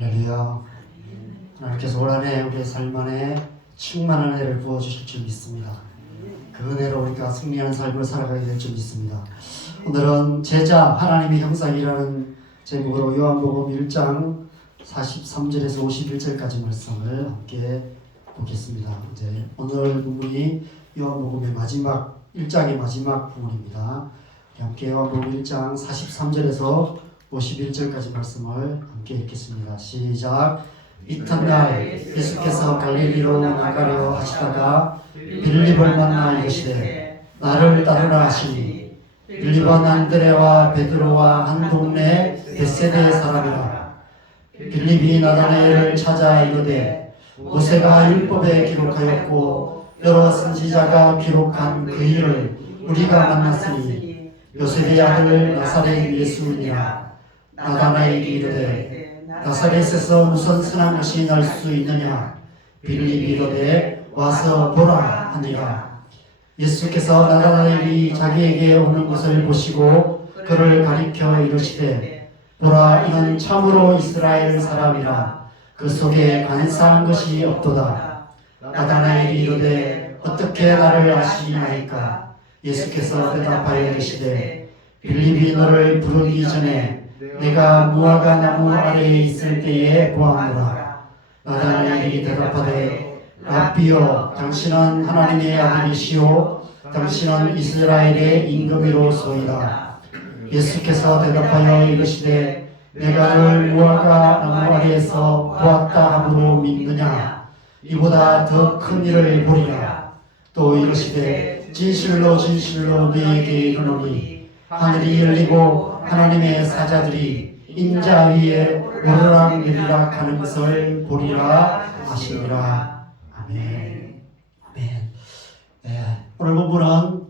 할렐루야. 하나님께서 올 한해 우리의 삶 안에 충만한 은혜를 부어주실 줄 믿습니다. 그 은혜로 우리가 승리하는 삶을 살아가게 될 줄 믿습니다. 오늘은 제자 하나님의 형상이라는 제목으로 요한복음 1장 43절에서 51절까지 말씀을 함께 보겠습니다. 이제 오늘 부분이 요한복음의 마지막 1장의 마지막 부분입니다. 함께 요한복음 1장 43절에서 51절까지 말씀을 함께 읽겠습니다. 시작. 이튿날 예수께서 갈릴리로 나가려 하시다가 빌립을 만나 이르시되 나를 따르라 하시니 빌립은 안드레와 베드로와 한 동네 벳세다의 사람이라. 빌립이 나다나엘을 찾아 이르되 모세가 율법에 기록하였고 여러 선지자가 기록한 그 일을 우리가 만났으니 요셉의 아들 나사렛 예수니라. 나다나엘이 이르되 나사렛에서 무슨 선한 것이 날 수 있느냐. 빌립이 이르되 와서 보라 하니라. 예수께서 나다나엘이 자기에게 오는 것을 보시고 그를 가리켜 이르시되 보라, 이는 참으로 이스라엘 사람이라. 그 속에 간사한 것이 없도다. 나다나엘이 이르되 어떻게 나를 아시나이까. 예수께서 대답하여 이르시되 빌립이 너를 부르기 전에 내가 무화과 나무 아래에 있을 때에 보았노라. 나다나엘이 대답하되 라비여, 당신은 하나님의 아들이시오 당신은 이스라엘의 임금이로소이다. 예수께서 대답하여 이르시되 내가 널 무화과 나무 아래에서 보았다 함으로 믿느냐. 이보다 더 큰 일을 보리라. 또 이르시되 진실로 진실로 너희에게 이르노니 하늘이 열리고 하나님의 사자들이 인자 위에 오르락내리락 하는 것을 보리라 하시니라. 아멘. 아멘. 오늘 본문은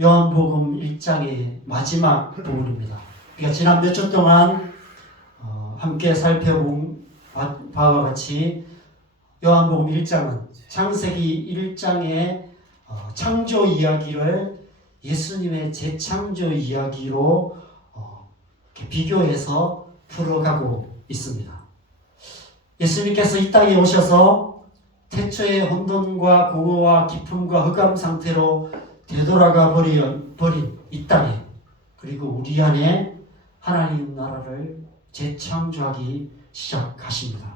요한복음 1장의 마지막 부분입니다. 우리가 지난 몇 주 동안 함께 살펴본 바와 같이 요한복음 1장은 창세기 1장의 창조 이야기를 예수님의 재창조 이야기로 비교해서 풀어가고 있습니다. 예수님께서 이 땅에 오셔서 태초의 혼돈과 공허와 기품과 흑암 상태로 되돌아가 버린 이 땅에, 그리고 우리 안에 하나님 나라를 재창조하기 시작하십니다.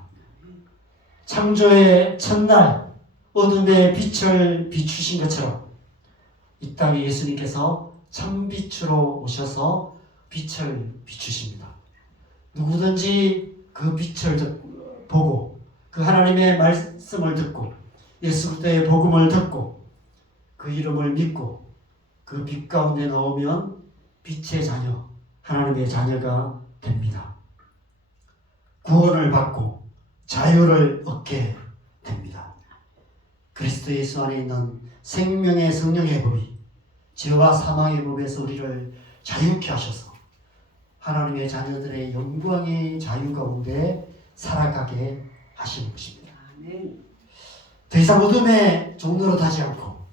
창조의 첫날 어둠의 빛을 비추신 것처럼 이 땅에 예수님께서 참빛으로 오셔서 빛을 비추십니다. 누구든지 그 빛을 보고 그 하나님의 말씀을 듣고 예수 그리스도의 복음을 듣고 그 이름을 믿고 그 빛 가운데 나오면 빛의 자녀, 하나님의 자녀가 됩니다. 구원을 받고 자유를 얻게 됩니다. 그리스도 예수 안에 있는 생명의 성령의 법이 죄와 사망의 법에서 우리를 자유케 하셔서 하나님의 자녀들의 영광의 자유 가운데 살아가게 하시는 것입니다. 더 이상 어둠의 종로로 타지 않고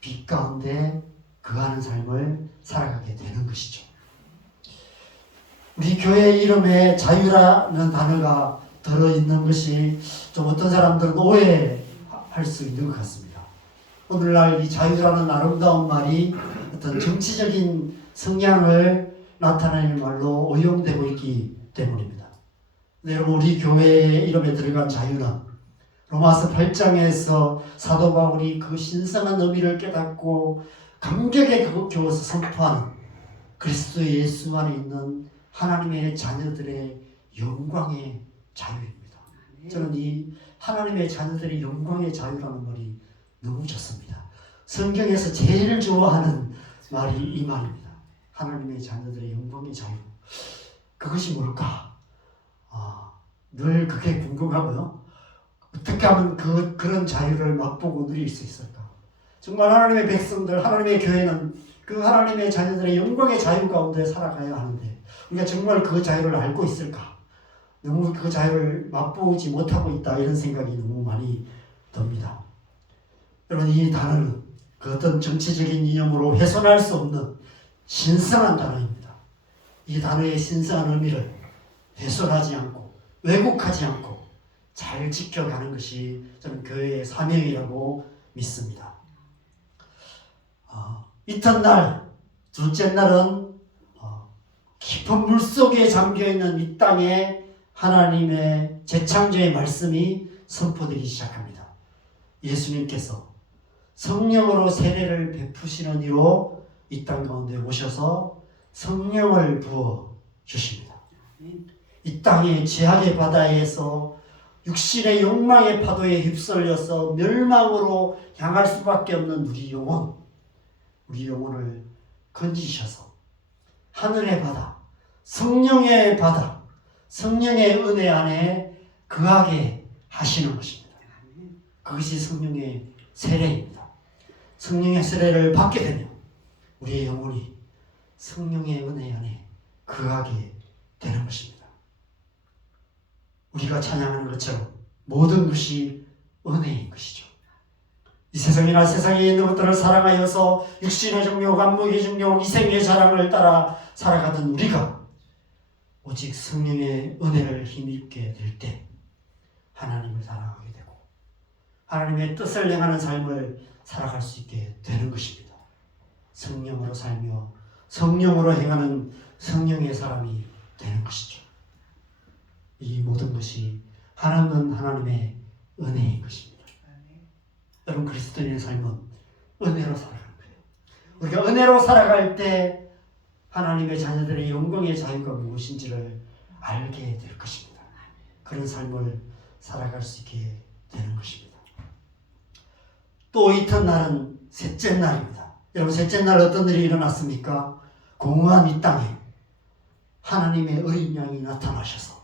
빛 가운데 거하는 삶을 살아가게 되는 것이죠. 우리 교회 이름에 자유라는 단어가 들어있는 것이 좀 어떤 사람들은 오해할 수 있는 것 같습니다. 오늘날 이 자유라는 아름다운 말이 어떤 정치적인 성향을 나타내는 말로 오용되고 있기 때문입니다. 여러분, 우리 교회의 이름에 들어간 자유는 로마서 8장에서 사도 바울이 그 신성한 의미를 깨닫고 감격에 겨워서 선포하는 그리스도 예수 안에 있는 하나님의 자녀들의 영광의 자유입니다. 저는 이 하나님의 자녀들의 영광의 자유라는 말이 너무 좋습니다. 성경에서 제일 좋아하는 말이 이 말입니다. 하나님의 자녀들의 영광의 자유. 그것이 뭘까? 늘 그게 궁금하고요. 어떻게 하면 그런 자유를 맛보고 누릴 수 있을까? 정말 하나님의 백성들, 하나님의 교회는 그 하나님의 자녀들의 영광의 자유 가운데 살아가야 하는데 우리가 정말 그 자유를 알고 있을까? 너무 그 자유를 맛보지 못하고 있다, 이런 생각이 너무 많이 듭니다. 여러분, 이 단어는 그 어떤 정치적인 이념으로 훼손할 수 없는 신성한 단어입니다. 이 단어의 신성한 의미를 훼손하지 않고 왜곡하지 않고 잘 지켜가는 것이 저는 교회의 사명이라고 믿습니다. 이튿날, 둘째 날은 깊은 물속에 잠겨있는 이 땅에 하나님의 재창조의 말씀이 선포되기 시작합니다. 예수님께서 성령으로 세례를 베푸시는 이로 이 땅 가운데 오셔서 성령을 부어 주십니다. 이 땅의 죄악의 바다에서 육신의 욕망의 파도에 휩쓸려서 멸망으로 향할 수밖에 없는 우리 영혼을 건지셔서 하늘의 바다, 성령의 바다, 성령의 은혜 안에 거하게 하시는 것입니다. 그것이 성령의 세례입니다. 성령의 세례를 받게 되면 우리의 영혼이 성령의 은혜 안에 거하게 되는 것입니다. 우리가 찬양하는 것처럼 모든 것이 은혜인 것이죠. 이 세상이나 세상에 있는 것들을 사랑하여서 육신의 정욕, 안목의 정욕, 이생의 자랑을 따라 살아가던 우리가 오직 성령의 은혜를 힘입게 될 때 하나님을 사랑하게 되고 하나님의 뜻을 행하는 삶을 살아갈 수 있게 되는 것입니다. 성령으로 살며 성령으로 행하는 성령의 사람이 되는 것이죠. 이 모든 것이 하나님은 하나님의 은혜인 것입니다. 여러분, 그리스도인의 삶은 은혜로 살아가는 거예요. 우리가 은혜로 살아갈 때 하나님의 자녀들의 영광의 자유가 무엇인지를 알게 될 것입니다. 그런 삶을 살아갈 수 있게 되는 것입니다. 또 이튿날은 셋째 날입니다. 여러분, 셋째 날 어떤 일이 일어났습니까? 공허한 이 땅에 하나님의 어린 양이 나타나셔서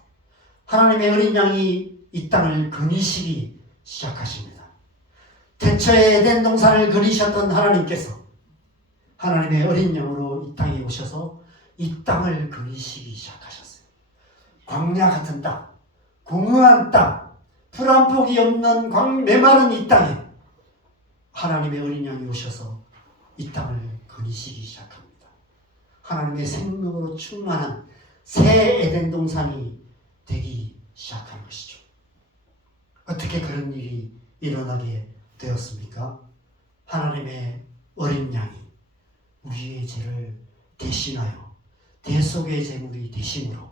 하나님의 어린 양이 이 땅을 거니시기 시작하십니다. 태초에 에덴 동산을 그리셨던 하나님께서 하나님의 어린 양으로 이 땅에 오셔서 이 땅을 그리시기 시작하셨어요. 광야 같은 땅, 공허한 땅, 풀 한 폭이 없는 메마른 이 땅에 하나님의 어린 양이 오셔서 이 땅을 그리시기 시작합니다. 하나님의 생명으로 충만한 새 에덴 동산이 되기 시작한 것이죠. 어떻게 그런 일이 일어나게 되었습니까? 하나님의 어린 양이 우리의 죄를 대신하여 대속의 제물이 되심으로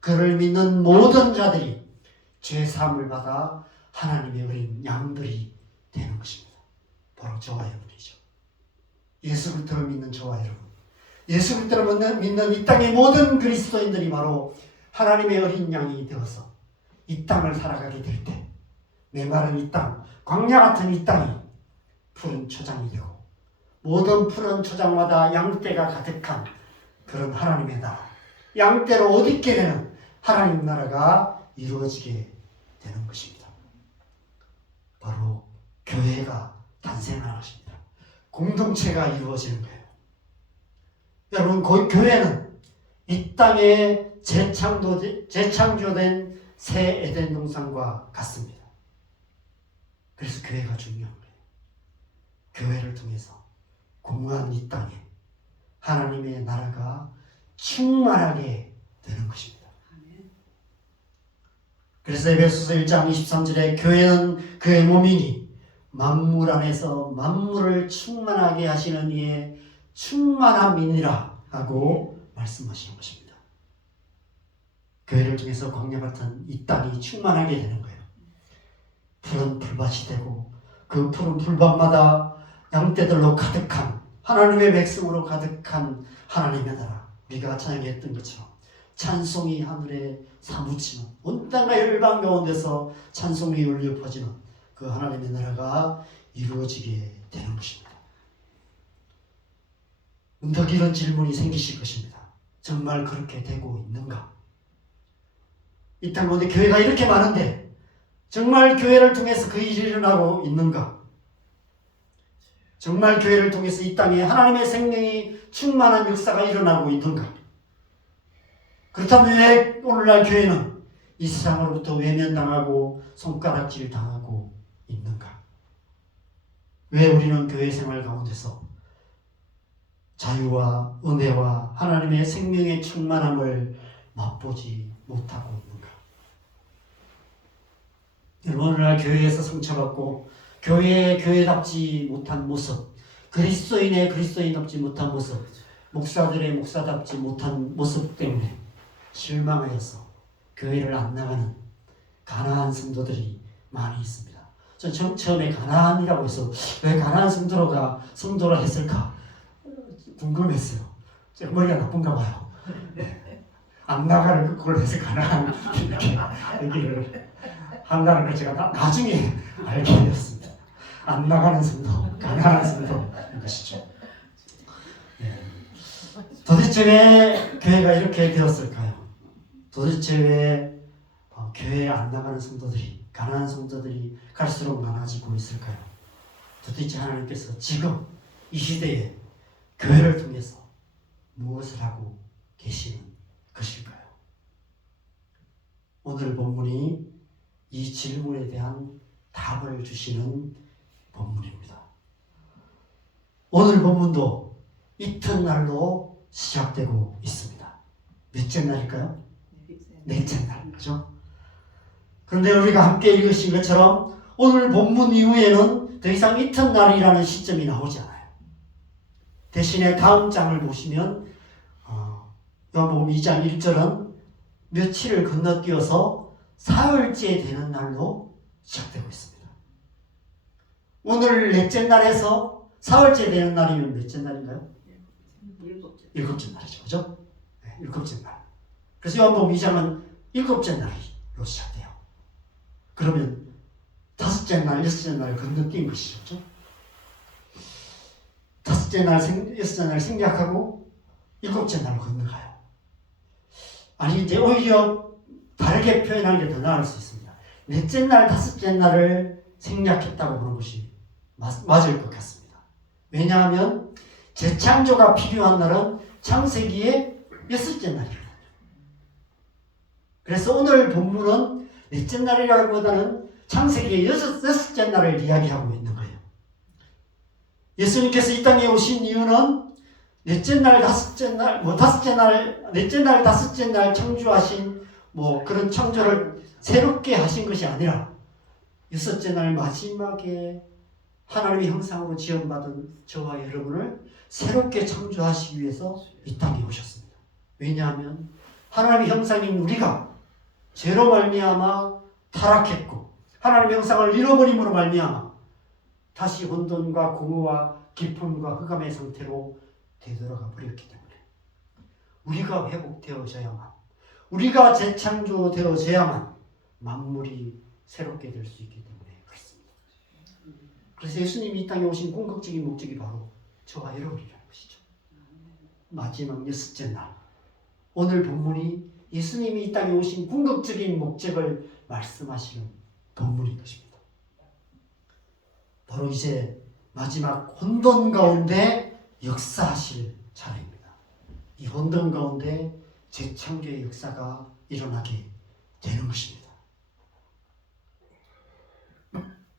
그를 믿는 모든 자들이 죄 사함을 받아 하나님의 어린 양들이 되는 것입니다. 바로 저와 여러분이죠. 예수 그리스도를 믿는 저와 여러분, 예수 그리스도를 믿는 이 땅의 모든 그리스도인들이 바로 하나님의 어린 양이 되어서 이 땅을 살아가게 될 때 메마른 이 땅, 광야 같은 이 땅이 푸른 초장이 되고 모든 푸른 초장마다 양떼가 가득한 그런 하나님의 나라, 양떼로 옷 입게 되는 하나님 나라가 이루어지게 되는 것입니다. 바로 교회가 탄생하는 것입니다. 공동체가 이루어지는 거예요. 여러분, 교회는 이 땅에 재창조된 새 에덴 동산과 같습니다. 그래서 교회가 중요한 거예요. 교회를 통해서 공허한 이 땅에 하나님의 나라가 충만하게 되는 것입니다. 그래서 에베소서 1장 23절에 교회는 그의 몸이니 만물 안에서 만물을 충만하게 하시는 이의 충만함이니라 하고 말씀하시는 것입니다. 교회를 통해서 광야 같은 이 땅이 충만하게 되는 거예요. 푸른 풀밭이 되고 그 푸른 풀밭마다 양떼들로 가득한 하나님의 백성으로 가득한 하나님의 나라, 우리가 찬양했던 것처럼 찬송이 하늘에 사무치는 온 땅과 열방 가운데서 찬송이 울려 퍼지는 그 하나님의 나라가 이루어지게 되는 것입니다. 문득 이런 질문이 생기실 것입니다. 정말 그렇게 되고 있는가? 이 땅 가운데 교회가 이렇게 많은데 정말 교회를 통해서 그 일이 일어나고 있는가? 정말 교회를 통해서 이 땅에 하나님의 생명이 충만한 역사가 일어나고 있는가? 그렇다면 왜 오늘날 교회는 이 세상으로부터 외면당하고 손가락질 당하고 있는가? 왜 우리는 교회 생활 가운데서 자유와 은혜와 하나님의 생명의 충만함을 맛보지 못하고 있는가? 오늘날 교회에서 상처받고 교회답지 못한 모습, 그리스도인의 그리스도인답지 못한 모습, 목사들의 목사답지 못한 모습 때문에 실망하여서 교회를 안 나가는 가난한 성도들이 많이 있습니다. 전 처음에 가난이라고 해서 왜 가난한 성도라 했을까 궁금했어요. 제가 머리가 나쁜가 봐요. 안 나가는 그걸 해서 가난한 이렇게 얘기를 한다는 걸 제가 나중에 알게 되었습니다. 안 나가는 성도, 가난한 성도인 것이죠. 네. 도대체 왜 교회가 이렇게 되었을까요? 도대체 왜 교회에 안 나가는 성도들이, 가난한 성도들이 갈수록 많아지고 있을까요? 도대체 하나님께서 지금 이 시대에 교회를 통해서 무엇을 하고 계시는 것일까요? 오늘 본문이 이 질문에 대한 답을 주시는 본문입니다. 오늘 본문도 이튿날로 시작되고 있습니다. 몇째 날일까요? 넷째 날, 그죠? 그런데 우리가 함께 읽으신 것처럼 오늘 본문 이후에는 더 이상 이튿날이라는 시점이 나오지 않아요. 대신에 다음 장을 보시면 요한복음 2장 1절은 며칠을 건너뛰어서 사흘째 되는 날로 시작되고 있습니다. 오늘 넷째 날에서 사흘째 되는 날이면 몇째 날인가요? 일곱째 날이죠. 그죠? 네, 일곱째 날. 그래서 요한복음 2장은 일곱째 날로 시작돼요. 그러면 다섯째 날, 여섯째 날 건너뛴 것이죠. 다섯째 날, 여섯째 날 생략하고 일곱째 날 건너가요. 아니, 이제 오히려 다르게 표현하는 게 더 나을 수 있습니다. 넷째 날, 다섯째 날을 생략했다고 보는 것이 맞을 것 같습니다. 왜냐하면 재창조가 필요한 날은 창세기의 여섯째 날이거든요. 그래서 오늘 본문은 넷째 날이라기보다는 창세기의 여섯째 날을 이야기하고 있는 거예요. 예수님께서 이 땅에 오신 이유는 넷째 날, 다섯째 날, 넷째 날, 다섯째 날 창조하신 그런 창조를 새롭게 하신 것이 아니라 여섯째 날 마지막에 하나님의 형상으로 지음받은 저와 여러분을 새롭게 창조하시기 위해서 이 땅에 오셨습니다. 왜냐하면 하나님의 형상인 우리가 죄로 말미암아 타락했고 하나님의 형상을 잃어버림으로 말미암아 다시 혼돈과 공허와 기쁨과 흑암의 상태로 되돌아가 버렸기 때문에 우리가 회복되어져야만, 우리가 재창조되어져야만 만물이 새롭게 될 수 있기 때문에 그렇습니다. 그래서 예수님이 이 땅에 오신 궁극적인 목적이 바로 저와 여러분이라는 것이죠. 마지막 여섯째 날, 오늘 본문이 예수님이 이 땅에 오신 궁극적인 목적을 말씀하시는 본문인 것입니다. 바로 이제 마지막 혼돈 가운데 역사하실 차례입니다. 이 혼돈 가운데 재창조의 역사가 일어나게 되는 것입니다.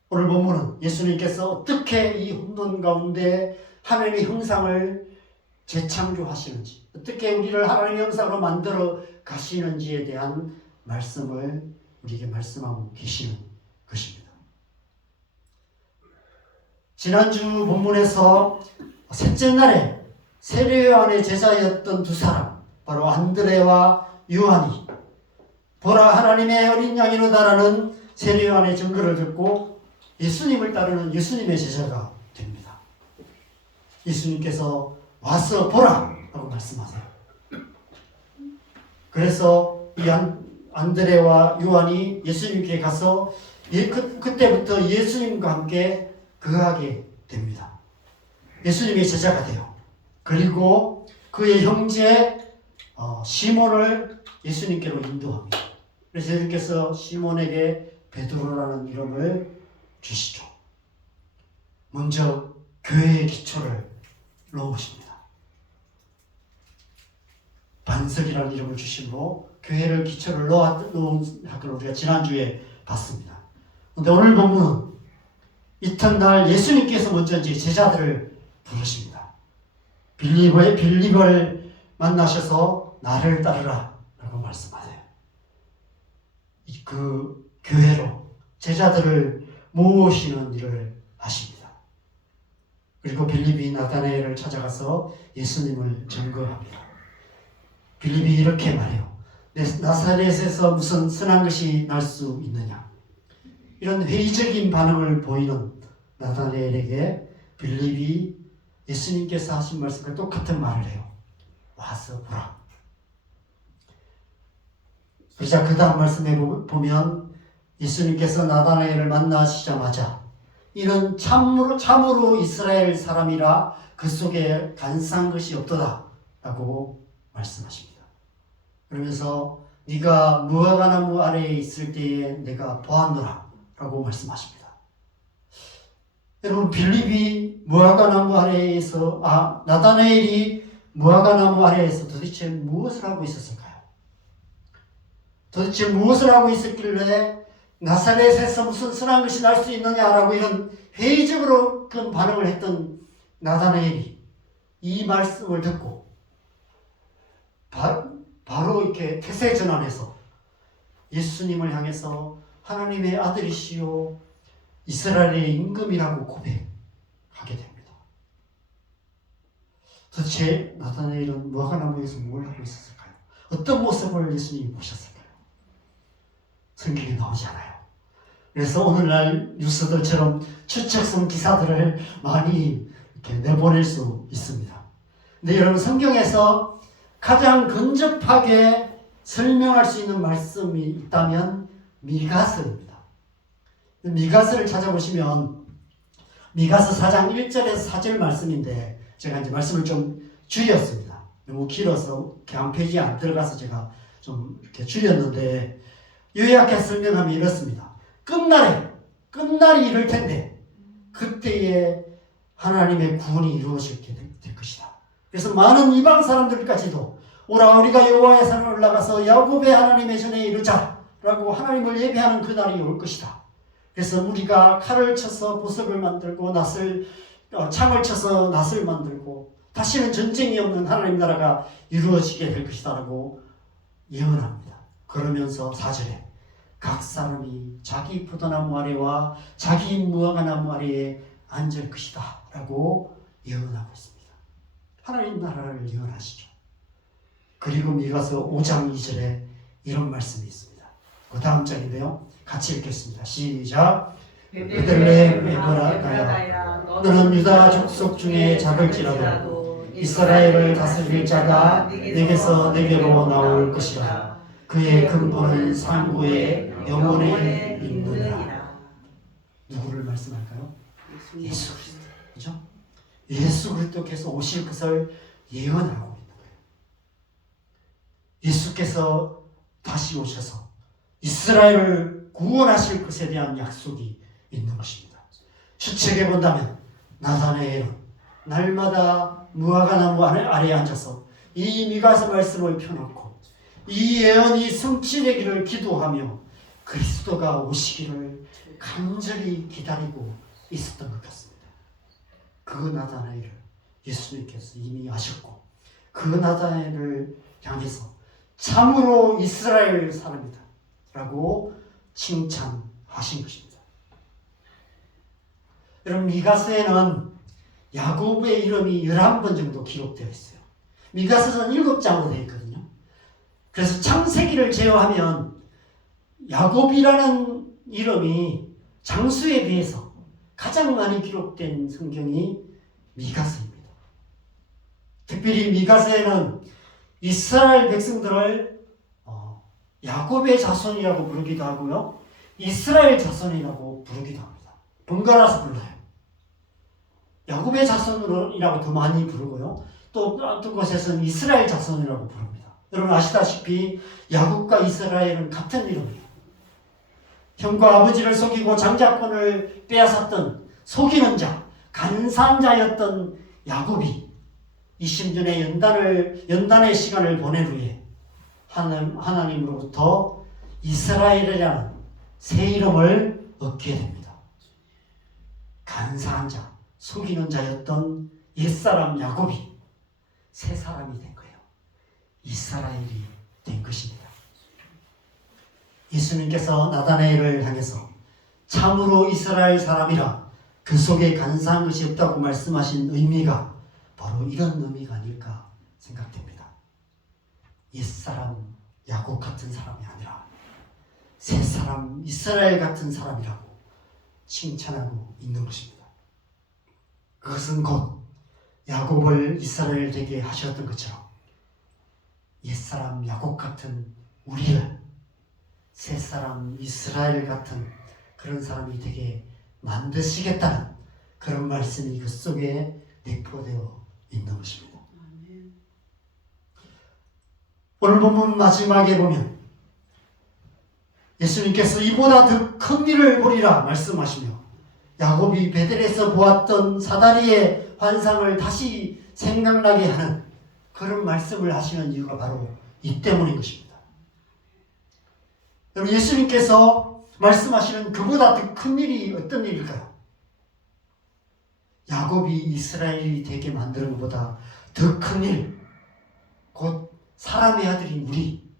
오늘 본문은 예수님께서 어떻게 이 혼돈 가운데 하나님의 형상을 재창조하시는지, 어떻게 우리를 하나님의 형상으로 만들어 가시는지에 대한 말씀을 우리에게 말씀하고 계시는 것입니다. 지난주 본문에서 셋째 날에 세례요한의 제자였던 두 사람, 바로 안드레와 요한이 보라 하나님의 어린 양이로다라는 세례요한의 증거를 듣고 예수님을 따르는 예수님의 제자가 됩니다. 예수님께서 와서 보라 라고 말씀하세요. 그래서 이 안드레와 요한이 예수님께 가서 그때부터 예수님과 함께 거하게 됩니다. 예수님의 제자가 돼요. 그리고 그의 형제 시몬을 예수님께로 인도합니다. 그래서 예수님께서 시몬에게 베드로라는 이름을 주시죠. 먼저 교회의 기초를 놓으십니다. 반석이라는 이름을 주심으로 교회를 기초를 놓은 사건을 우리가 지난주에 봤습니다. 그런데 오늘 본문은 이튿날 예수님께서 먼저 이제 제자들을 부르십니다. 빌립을 만나셔서 나를 따르라 라고 말씀하세요. 그 교회로 제자들을 모으시는 일을 하십니다. 그리고 빌립이 나다나엘을 찾아가서 예수님을 증거합니다. 빌립이 이렇게 말해요. 나사렛에서 무슨 선한 것이 날 수 있느냐. 이런 회의적인 반응을 보이는 나다나엘에게 빌립이 예수님께서 하신 말씀과 똑같은 말을 해요. 와서 보라. 그러자 그 다음 말씀에 보면 예수님께서 나다나엘을 만나시자마자 이는 참으로 이스라엘 사람이라 그 속에 간사한 것이 없도다 라고 말씀하십니다. 그러면서 네가 무화과나무 아래에 있을 때에 내가 보았노라 라고 말씀하십니다. 여러분, 빌립이 무화과나무 아래에서 나다나엘이 무화과나무 아래에서 도대체 무엇을 하고 있었을까요? 도대체 무엇을 하고 있었길래 나사렛에서 무슨 선한 것이 날 수 있느냐라고 이런 회의적으로 그 반응을 했던 나다나엘이 이 말씀을 듣고 바로 이렇게 태세 전환해서 예수님을 향해서 하나님의 아들이시요 이스라엘의 임금이라고 고백하게 됩니다. 도대체 나다나엘은 무화과나무에서 뭘 하고 있었을까요? 어떤 모습을 예수님이 보셨을까요? 성경에 나오지 않아요. 그래서 오늘날 뉴스들처럼 추측성 기사들을 많이 이렇게 내보낼 수 있습니다. 근데 여러분, 성경에서 가장 근접하게 설명할 수 있는 말씀이 있다면 미가서입니다. 미가서를 찾아보시면 미가서 4장 1절에서 4절 말씀인데 제가 이제 말씀을 좀 줄였습니다. 너무 길어서 한 페이지에 안 들어가서 제가 좀 이렇게 줄였는데 요약해 설명하면 이렇습니다. 끝날이 이를 텐데 그때에 하나님의 구원이 이루어지게 될 것이다. 그래서 많은 이방 사람들까지도 오라 우리가 여호와의 산에 올라가서 야곱의 하나님의 전에 이르자라고 하나님을 예배하는 그날이 올 것이다. 그래서 우리가 칼을 쳐서 보석을 만들고 창을 쳐서 낫을 만들고 다시는 전쟁이 없는 하나님 나라가 이루어지게 될 것이다 라고 예언합니다. 그러면서 4절에 각 사람이 자기 포도나무 아래와 자기 무화과나무 아래에 앉을 것이다 라고 예언하고 있습니다. 하나님 나라를 예언하시죠. 그리고 미가서 5장 2절에 이런 말씀이 있습니다. 그 다음 장인데요. 같이 읽겠습니다. 시작. 베들레헴 에브라다야 너는 유다 족속 중에 작을지라도 이스라엘을 다스릴 자가 내게서 내게로 나올 것이라. 그의 근본은 상고의 영혼에 있느니라. 누구를 말씀할까요? 예수 그리스도. 그죠? 예수 그리스도께서 오실 것을 예언하고 있는 거예요. 예수께서 다시 오셔서 이스라엘을 구원하실 것에 대한 약속이 있는 것입니다. 추측해 본다면 나다나엘은 날마다 무화과나무 아래에 앉아서 이 미가서 말씀을 펴놓고 이 예언이 성취되기를 기도하며 그리스도가 오시기를 간절히 기다리고 있었던 것 같습니다. 그 나다나엘을 예수님께서 이미 아셨고 그 나다나엘을 향해서 참으로 이스라엘 사람이다 라고 칭찬하신 것입니다. 여러분, 미가서에는 야곱의 이름이 11번 정도 기록되어 있어요. 미가서는 7장으로 되어 있거든요. 그래서 창세기를 제외하면 야곱이라는 이름이 장수에 비해서 가장 많이 기록된 성경이 미가서입니다. 특별히 미가서에는 이스라엘 백성들을 야곱의 자손이라고 부르기도 하고요. 이스라엘 자손이라고 부르기도 합니다. 번갈아서 불러요. 야곱의 자손이라고 더 많이 부르고요. 또 어떤 곳에서는 이스라엘 자손이라고 부릅니다. 여러분 아시다시피 야곱과 이스라엘은 같은 이름이에요. 형과 아버지를 속이고 장자권을 빼앗았던 속이는 자, 간사한 자였던 야곱이 20년의 연단의 시간을 보낸 후에 하나님으로부터 이스라엘이라는 새 이름을 얻게 됩니다. 간사한 자, 속이는 자였던 옛사람 야곱이 새 사람이 된 거예요. 이스라엘이 된 것입니다. 예수님께서 나다나엘을 향해서 참으로 이스라엘 사람이라 그 속에 간사한 것이 없다고 말씀하신 의미가 바로 이런 의미가 아닐까 생각됩니다. 옛사람 야곱 같은 사람이 아니라 새사람 이스라엘 같은 사람이라고 칭찬하고 있는 것입니다. 그것은 곧 야곱을 이스라엘 되게 하셨던 것처럼 옛사람 야곱 같은 우리를 새사람 이스라엘 같은 그런 사람이 되게 만드시겠다는 그런 말씀이 그 속에 내포되어 있는 것입니다. 오늘 본문 마지막에 보면 예수님께서 이보다 더 큰 일을 보리라 말씀하시며 야곱이 베델에서 보았던 사다리의 환상을 다시 생각나게 하는 그런 말씀을 하시는 이유가 바로 이 때문인 것입니다. 여러분, 예수님께서 말씀하시는 그보다 더 큰 일이 어떤 일일까요? 야곱이 이스라엘이 되게 만드는 것보다 더 큰 일, 곧 사람의 아들인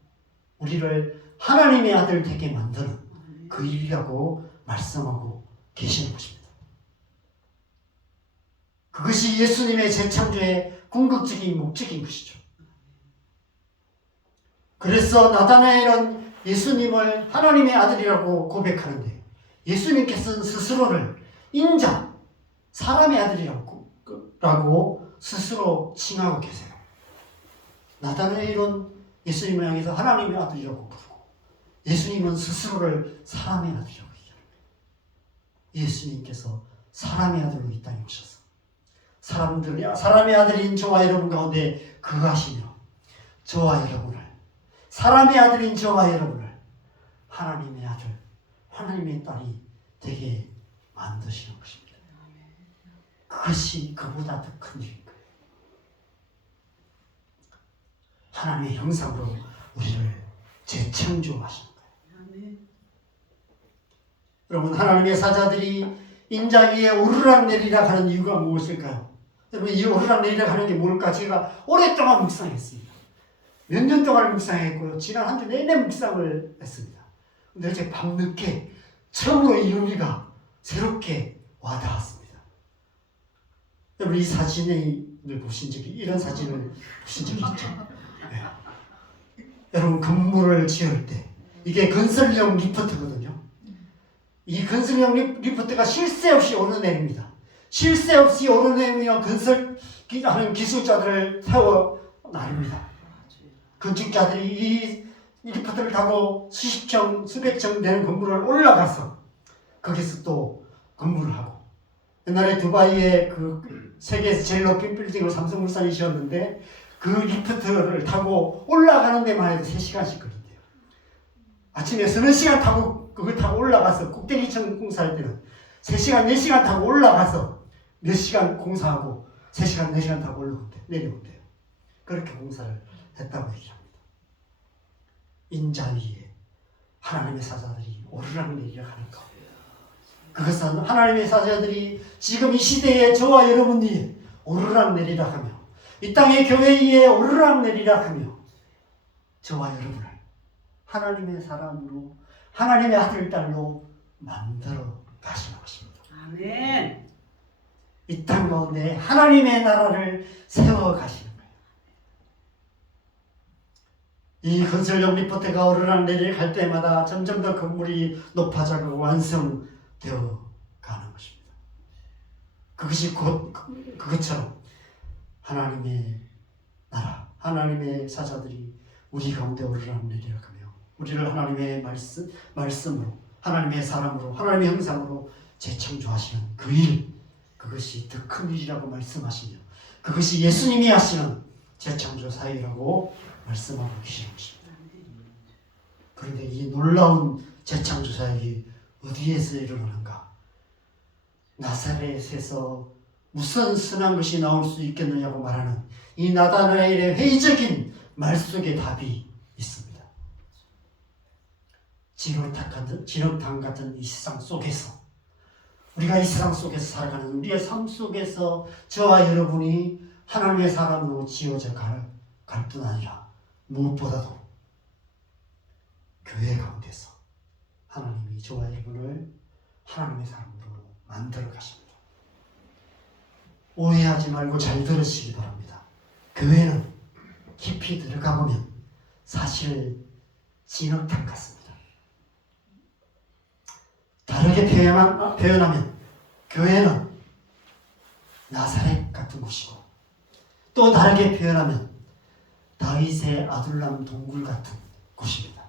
우리를 하나님의 아들 되게 만드는 그 일이라고 말씀하고 계시는 것입니다. 그것이 예수님의 재창조의 궁극적인 목적인 것이죠. 그래서 나다나엘은 예수님을 하나님의 아들이라고 고백하는데 예수님께서는 스스로를 인자, 사람의 아들이라고 스스로 칭하고 계세요. 나다나엘은 예수님을 향해서 하나님의 아들이라고 부르고 예수님은 스스로를 사람의 아들이라고 얘기합니다. 예수님께서 사람의 아들로 이 땅에 오셔서 사람의 아들인 저와 여러분 가운데 거하시며 저와 여러분을 사람의 아들인 저와 여러분을 하나님의 아들, 하나님의 딸이 되게 만드시는 것입니다. 그것이 그보다 더 큰 일인 거예요. 하나님의 형상으로 우리를 재창조하시는 거예요. 여러분, 하나님의 사자들이 인자 위에 오르락내리락 하는 이유가 무엇일까요? 여러분, 이 오르락내리락 하는 게 뭘까? 제가 오랫동안 묵상했습니다. 몇 년 동안 묵상했고요. 지난 한 주 내내 묵상을 했습니다. 근데 어제 밤늦게 처음으로 이 의미가 새롭게 와닿았습니다. 여러분, 이 사진을 보신 적이, 이런 사진을 보신 적이 있죠? 네. 여러분, 건물을 지을 때 이게 건설용 리프트거든요. 이 건설용 리프트가 쉴 새 없이 오르내립니다. 쉴 새 없이 오르내리며 건설하는 기술자들을 세워 나릅니다. 건축자들이 이 리프트를 타고 수십 층, 수백 층 되는 건물을 올라가서 거기서 또 건물을 하고, 옛날에 두바이에 그 세계에서 제일 높은 빌딩을 삼성물산이 지었는데 그 리프트를 타고 올라가는 데만 해도 3시간씩 걸린대요. 아침에 서너 시간 타고 그걸 타고 올라가서 꼭대기층 공사할 때는 3시간, 4시간 타고 올라가서 몇 시간 공사하고 3시간, 4시간 타고 내려온대요. 그렇게 공사를 했다고 얘기합니다. 인자 위에 하나님의 사자들이 오르락내리락 하는 것. 그것은 하나님의 사자들이 지금 이 시대에 저와 여러분 위에 오르락내리락 하며 이 땅의 교회 위에 오르락내리락 하며 저와 여러분을 하나님의 사람으로 하나님의 아들, 딸로 만들어 가시는 것입니다. 아멘. 이 땅 가운데 하나님의 나라를 세워 가시는 거예요. 이 건설용 리프트가 오르락내리락 할 때마다 점점 더 건물이 높아져가고 완성되어 가는 것입니다. 그것이 곧 그것처럼 하나님의 나라, 하나님의 사자들이 우리 가운데 오르락내리락하며 우리를 하나님의 말씀으로, 하나님의 사람으로, 하나님의 형상으로 재창조하시는 그 일, 그것이 더 큰 일이라고 말씀하시며 그것이 예수님이 하시는 재창조 사역이라고 말씀하고 계시는 것입니다. 그런데 이 놀라운 재창조 사역이 어디에서 일어나는가? 나사렛에서 무슨 선한 것이 나올 수 있겠느냐고 말하는 이 나다나엘의 회의적인 말 속에 답이 있습니다. 진흙탕 같은 이 세상 속에서, 우리가 이 세상 속에서 살아가는 우리의 삶 속에서 저와 여러분이 하나님의 사람으로 지어져 갈 뿐 아니라 무엇보다도 교회 가운데서 하나님이 저와 여러분을 하나님의 사람으로 만들어 가십니다. 오해하지 말고 잘 들으시기 바랍니다. 교회는 깊이 들어가 보면 사실 진흙탕 같습니다. 다르게 표현하면 교회는 나사렛 같은 곳이고, 또 다르게 표현하면 다윗의 아둘람 동굴 같은 곳입니다.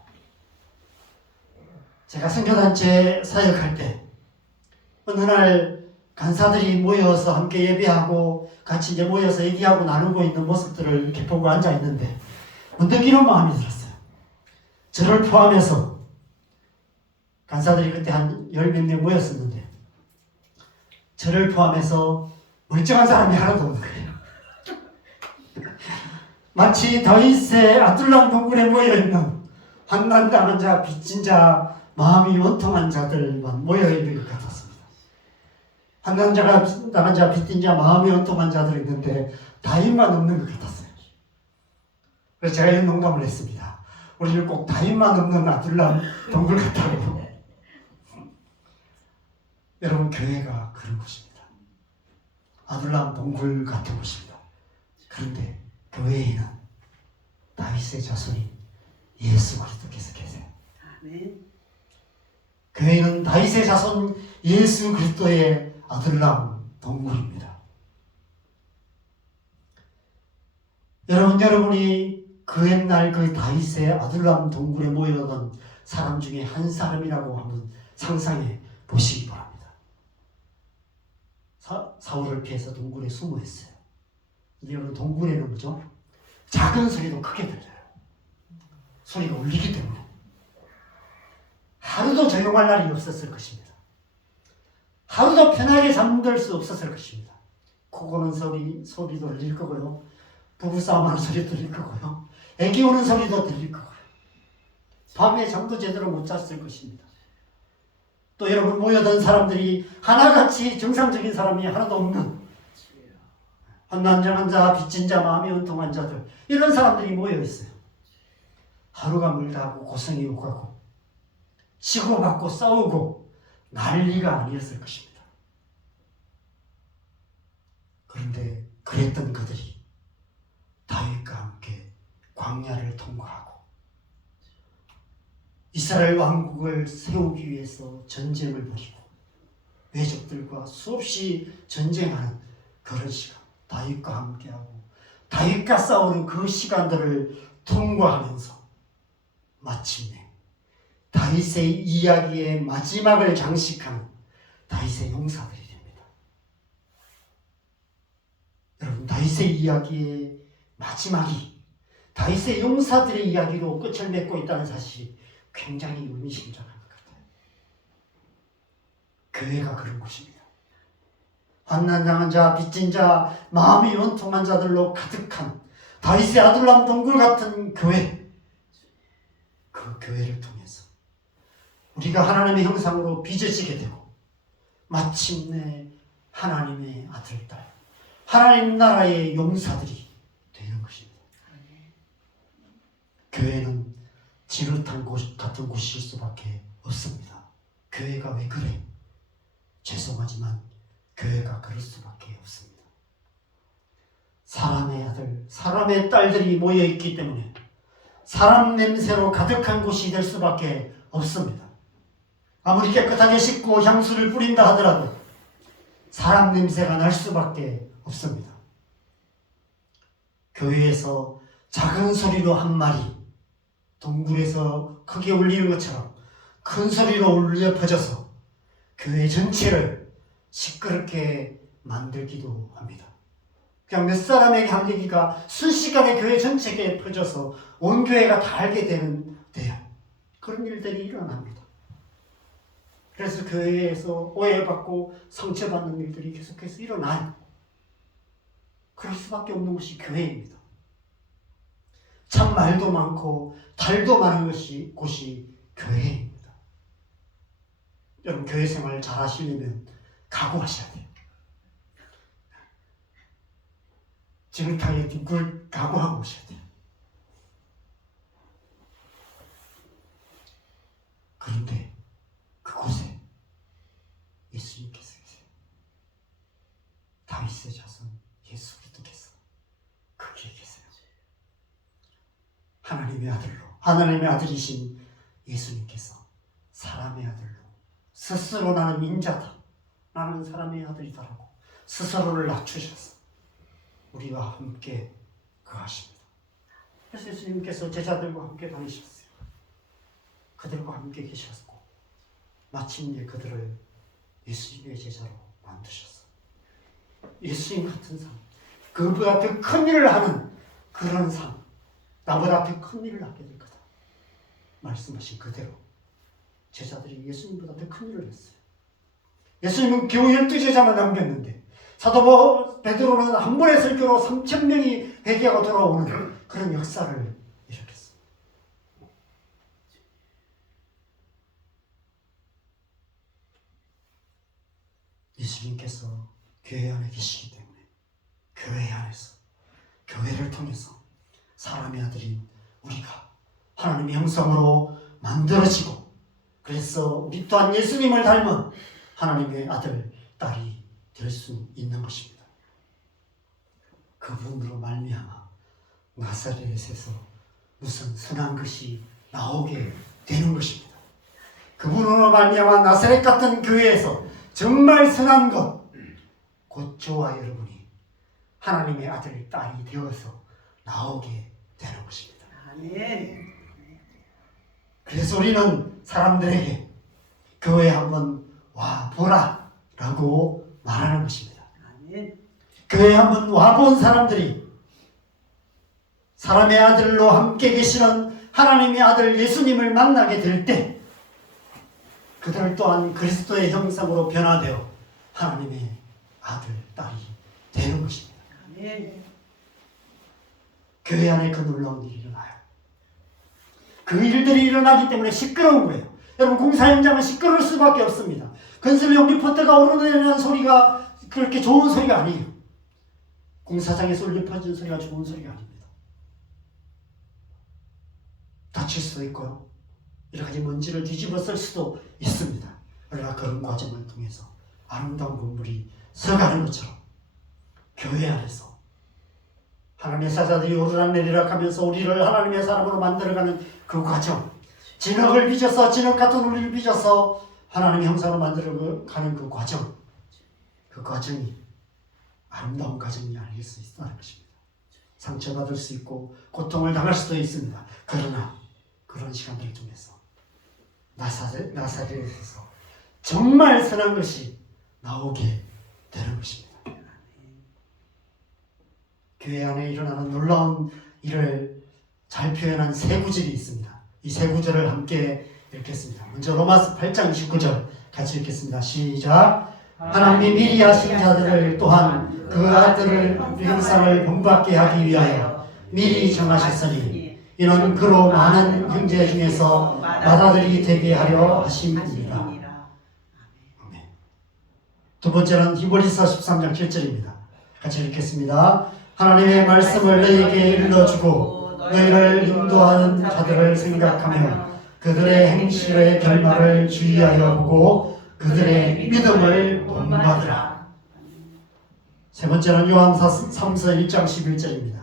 제가 선교단체 사역할 때 어느 날 간사들이 모여서 함께 예배하고 같이 이제 모여서 얘기하고 나누고 있는 모습들을 이렇게 보고 앉아 있는데 문득 이런 마음이 들었어요. 저를 포함해서 간사들이 그때 한 열 몇 명 모였었는데 저를 포함해서 멀쩡한 사람이 하나도 없는 거예요. 마치 다윗의 아둘람 동굴에 모여있는 환난당한 자, 빚진 자, 마음이 원통한 자들만 모여있는 것 같았습니다. 환난당한 자, 빚진 자, 마음이 원통한 자들이 있는데 다윗만 없는 것 같았어요. 그래서 제가 이런 농담을 했습니다. 우리는 꼭 다윗만 없는 아둘람 동굴 같다고. 여러분, 교회가 그런 곳입니다. 아둘람 동굴 같은 곳입니다. 그런데 교회에는 다윗의 자손인 예수 그리스도께서 계세요. 아멘. 교회는 다윗의 자손 예수 그리스도의 아둘람 동굴입니다. 여러분이 그 옛날 그 다윗의 아둘람 동굴에 모여던 사람 중에 한 사람이라고 한번 상상해 보시기 바랍니다. 사울을 피해서 동굴에 숨어 있어요. 여러분, 동굴에는 뭐죠? 작은 소리도 크게 들려요. 소리가 울리기 때문에 하루도 조용할 날이 없었을 것입니다. 하루도 편하게 잠들 수 없었을 것입니다. 코 고는 소리도 들릴 거고요. 부부싸움하는 소리도 들릴 거고요. 애기 우는 소리도 들릴 거고요. 밤에 잠도 제대로 못 잤을 것입니다. 또 여러분, 모여든 사람들이 하나같이 정상적인 사람이 하나도 없는 환난당한 자, 빚진 자, 마음이 원통한 자들, 이런 사람들이 모여있어요. 하루가 멀다 하고 고성이 오가고 치고받고 싸우고 난리가 아니었을 것입니다. 그런데 그랬던 그들이 다윗과 함께 광야를 통과하고 이스라엘 왕국을 세우기 위해서 전쟁을 벌이고 외적들과 수없이 전쟁하는 그런 시간, 다윗과 함께하고 다윗과 싸우는 그 시간들을 통과하면서 마침내 다윗의 이야기의 마지막을 장식하는 다윗의 용사들이 됩니다. 여러분, 다윗의 이야기의 마지막이 다윗의 용사들의 이야기로 끝을 맺고 있다는 사실이 굉장히 의미심장한 것 같아요. 교회가 그런 곳입니다. 환난당한 자, 빚진 자, 마음이 원통한 자들로 가득한 다윗의 아둘람 동굴 같은 교회, 그 교회를 통해서 우리가 하나님의 형상으로 빚어지게 되고 마침내 하나님의 아들, 딸, 하나님 나라의 용사들이 되는 것입니다. 교회는 지루한 곳 같은 곳일 수밖에 없습니다. 교회가 왜 그래? 죄송하지만 교회가 그럴 수밖에 없습니다. 사람의 아들, 사람의 딸들이 모여있기 때문에 사람 냄새로 가득한 곳이 될 수밖에 없습니다. 아무리 깨끗하게 씻고 향수를 뿌린다 하더라도 사람 냄새가 날 수밖에 없습니다. 교회에서 작은 소리로 한 말이 동굴에서 크게 울리는 것처럼 큰 소리로 울려 퍼져서 교회 전체를 시끄럽게 만들기도 합니다. 그냥 몇 사람에게 한 얘기가 순식간에 교회 전체에 퍼져서 온 교회가 다 알게 돼요. 그런 일들이 일어납니다. 그래서 교회에서 오해받고 상처받는 일들이 계속해서 일어나요. 그럴 수밖에 없는 것이 교회입니다. 참 말도 많고 달도 많은 곳이 교회입니다. 여러분, 교회 생활 잘 하시려면 각오하셔야 돼요. 지긋하게 뒷굴 각오하고 오셔야 돼요. 그런데 그곳에 다윗의 자손 예수 그리스도께서 거기에 계세요. 하나님의 아들이신 예수님께서 사람의 아들로 스스로 나는 인자다, 나는 사람의 아들이다라고 스스로를 낮추셔서 우리와 함께 거하십니다. 그래서 예수님께서 제자들과 함께 다니셨어요. 그들과 함께 계셨고 마침내 그들을 예수님의 제자로 만드셨어요. 예수님 같은 삶, 그보다 더 큰 일을 하는 그런 삶, 나보다 더 큰 일을 하게 될 거다 말씀하신 그대로 제자들이 예수님보다 더 큰 일을 했어요. 예수님은 겨우 12제자만 남겼는데 사도 베드로는 한 번의 설교로 3,000명이 회개하고 돌아오는 그런 역사를 일으켰어요. 예수님께서 교회 안에 계시기 때문에 교회 안에서, 교회를 통해서 사람의 아들인 우리가 하나님의 형상으로 만들어지고, 그래서 우리 또한 예수님을 닮은 하나님의 아들, 딸이 될 수 있는 것입니다. 그분으로 말미암아 나사렛에서 무슨 선한 것이 나오게 되는 것입니다. 그분으로 말미암아 나사렛 같은 교회에서 정말 선한 것, 곧 저와 여러분이 하나님의 아들, 딸이 되어서 나오게 되는 것입니다. 아멘. 그래서 우리는 사람들에게 교회에 한번 와보라 라고 말하는 것입니다. 아멘. 교회에 한번 와본 사람들이 사람의 아들로 함께 계시는 하나님의 아들 예수님을 만나게 될 때 그들 또한 그리스도의 형상으로 변화되어 하나님의 아들, 딸이 되는 것입니다. 아멘. 교회 안에 그 놀라운 일이 일어나요. 그 일들이 일어나기 때문에 시끄러운 거예요. 여러분, 공사 현장은 시끄러울 수밖에 없습니다. 건설용 리포트가 오르내리는 소리가 그렇게 좋은 소리가 아니에요. 공사장에서 울려 퍼지는 소리가 좋은 소리가 아닙니다. 다칠 수도 있고요. 여러 가지 먼지를 뒤집어 쓸 수도 있습니다. 그러나 그런 과정을 통해서 아름다운 건물이 서가는 것처럼 교회 안에서 하나님의 사자들이 오르락내리락 하면서 우리를 하나님의 사람으로 만들어가는 그 과정, 진흙을 빚어서, 진흙 같은 우리를 빚어서 하나님의 형상으로 만들어가는 그 과정, 그 과정이 아름다운 과정이 아닐 수 있다는 것입니다. 상처받을 수 있고 고통을 당할 수도 있습니다. 그러나 그런 시간들을 통해서 나사렛에서 정말 선한 것이 나오게 되는 것입니다. 교회 안에 일어나는 놀라운 일을 잘 표현한 세 구절이 있습니다. 이 세 구절을 함께 읽겠습니다. 먼저 로마서 8장 29절 같이 읽겠습니다. 시작. 하나님이 미리 하신 자들을 또한 그 아들을 형상을 본받게 하기 위하여 미리 정하셨으니 이는 그로 많은 형제 중에서 맏아들이 되게 하려 하심입니다. 아멘. 두 번째는 히브리서 13장 7절입니다. 같이 읽겠습니다. 하나님의 말씀을 너희에게 일러주고 너희를 인도하는 자들을 생각하며 그들의 행실의 결말을 주의하여 보고 그들의 믿음을 본받으라. 세 번째는 요한서 3서 1장 11절입니다.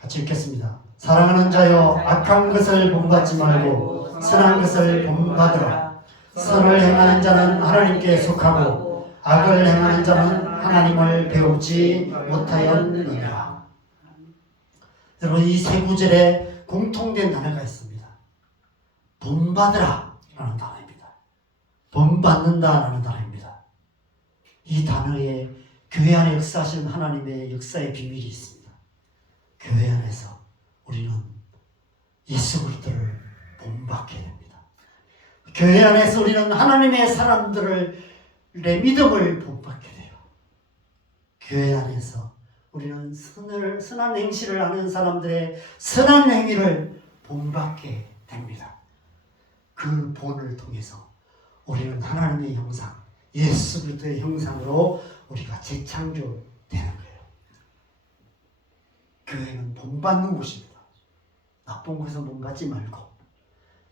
같이 읽겠습니다. 사랑하는 자여, 악한 것을 본받지 말고 선한 것을 본받으라. 선을 행하는 자는 하나님께 속하고 악을 행하는 자는 하나님을 배우지 못하였느니라. 여러분, 이 세 구절에 공통된 단어가 있습니다. 본받으라 라는 단어입니다. 본받는다 라는 단어입니다. 이 단어에 교회 안에 역사하시는 하나님의 역사의 비밀이 있습니다. 교회 안에서 우리는 예수 그리스도를 본받게 됩니다. 교회 안에서 우리는 하나님의 사람들의 믿음을 본받게 돼요. 교회 안에서 우리는 선한 행실을 하는 사람들의 선한 행위를 본받게 됩니다. 그 본을 통해서 우리는 하나님의 형상, 예수 그리스도의 형상으로 우리가 재창조되는 거예요. 교회는 본받는 곳입니다. 나쁜 곳은 본받지 말고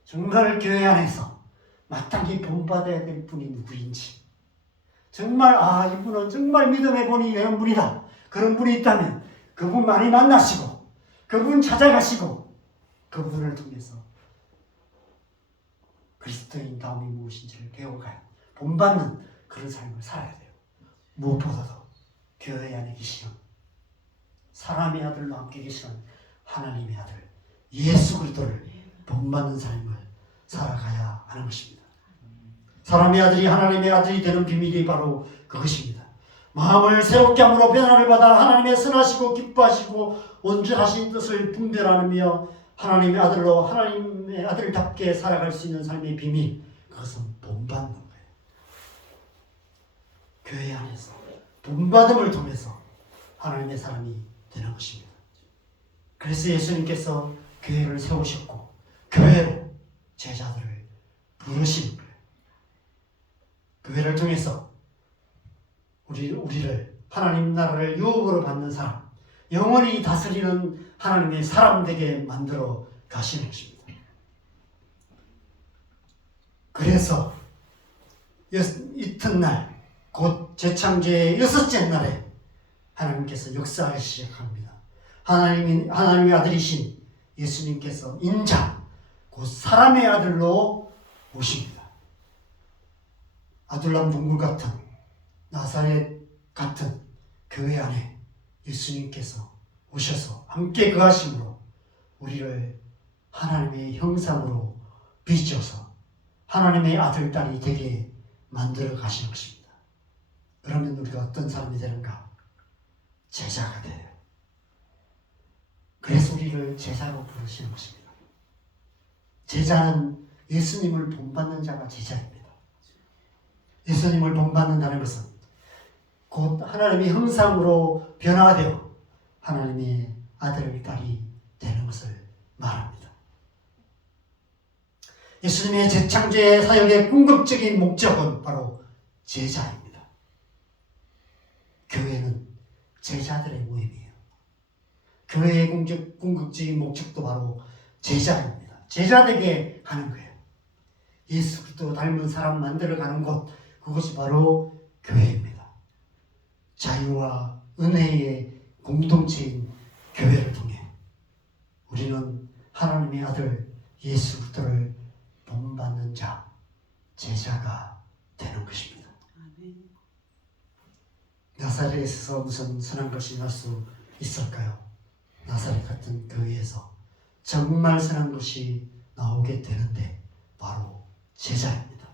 정말 교회 안에서 마땅히 본받아야 될 분이 누구인지, 정말 이분은 정말 믿음의 본이 이런 분이다. 그런 분이 있다면 그분 많이 만나시고 그분 찾아가시고 그분을 통해서 그리스도인다움이 무엇인지를 배워가야 본받는 그런 삶을 살아야 돼요. 무엇보다도 교회 안에 계시는 사람의 아들로 함께 계시는 하나님의 아들 예수 그리스도를 본받는 삶을 살아가야 하는 것입니다. 사람의 아들이 하나님의 아들이 되는 비밀이 바로 그것입니다. 마음을 새롭게 함으로 변화를 받아 하나님의 선하시고 기뻐하시고 온전하신 뜻을 분별하며 하나님의 아들로 하나님의 아들답게 살아갈 수 있는 삶의 비밀, 그것은 본받는 거예요. 교회 안에서 본받음을 통해서 하나님의 사람이 되는 것입니다. 그래서 예수님께서 교회를 세우셨고 교회로 제자들을 부르시는 거예요. 교회를 통해서 우리를 하나님 나라를 유업으로 받는 사람, 영원히 다스리는 하나님의 사람 되게 만들어 가시는 것입니다. 그래서 이튿날 곧 제창제의 6째 날에 하나님께서 역사를 시작합니다. 하나님의 아들이신 예수님께서 인자, 곧 사람의 아들로 오십니다. 아둘람 동굴 같은 나사렛 같은 교회 안에 예수님께서 오셔서 함께 거하심으로 우리를 하나님의 형상으로 빚어서 하나님의 아들, 딸이 되게 만들어 가시는 것입니다. 그러면 우리가 어떤 사람이 되는가? 제자가 돼요. 그래서 우리를 제자로 부르시는 것입니다. 제자는 예수님을 본받는 자가 제자입니다. 예수님을 본받는다는 것은 곧 하나님의 형상으로 변화되어 하나님의 아들, 딸이 되는 것을 말합니다. 예수님의 재창조의 사역의 궁극적인 목적은 바로 제자입니다. 교회는 제자들의 모임이에요. 교회의 궁극적인 목적도 바로 제자입니다. 제자되게 하는 거예요. 예수 그리스도 닮은 사람 만들어가는 곳, 그것이 바로 교회입니다. 자유와 은혜의 공동체인 교회를 통해 우리는 하나님의 아들 예수 그리스도를 본받는 자, 제자가 되는 것입니다. 나사렛에서 무슨 선한 것이 날 수 있을까요? 나사렛 같은 교회에서 정말 선한 것이 나오게 되는데 바로 제자입니다.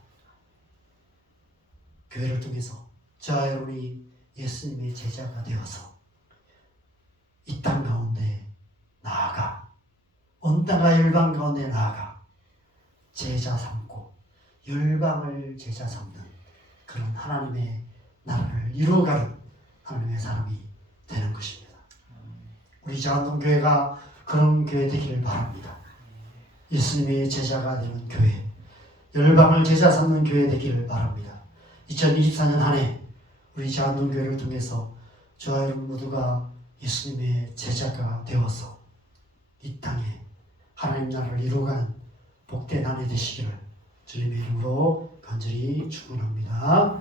교회를 통해서 저와 여러분이 예수님의 제자가 되어서 이 땅 가운데 나아가 온 땅과 열방 가운데 나아가 제자 삼고 열방을 제자 삼는 그런 하나님의 나라를 이루어가는 하나님의 사람이 되는 것입니다. 우리 자한동교회가 그런 교회 되기를 바랍니다. 예수님의 제자가 되는 교회, 열방을 제자 삼는 교회 되기를 바랍니다. 2024년 한 해 우리 자한동교회를 통해서 저와 여러분 모두가 예수님의 제자가 되어서 이 땅에 하나님 나라를 이루어가는 복된 한 해 되시기를 주님의 이름으로 간절히 축원합니다.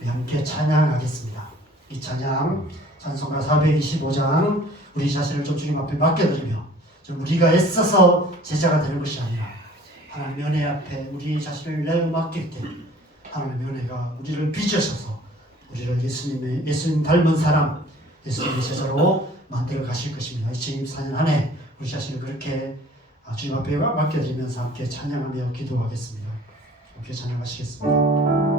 우리 함께 찬양하겠습니다. 이 찬양 찬송가 425장 우리 자신을 좀 주님 앞에 맡겨드리며 좀 우리가 애써서 제자가 되는 것이 아니라 하나님의 은혜 앞에 우리 자신을 내어 맡길 때 하나님의 은혜가 우리를 빚으셔서 우리를 예수님 닮은 사람, 예수님의 제자로 만들어 가실 것입니다. 2024년 한 해 우리 자신을 그렇게 주님 앞에 맡겨드리면서 함께 찬양하며 기도하겠습니다. 함께 찬양하시겠습니다.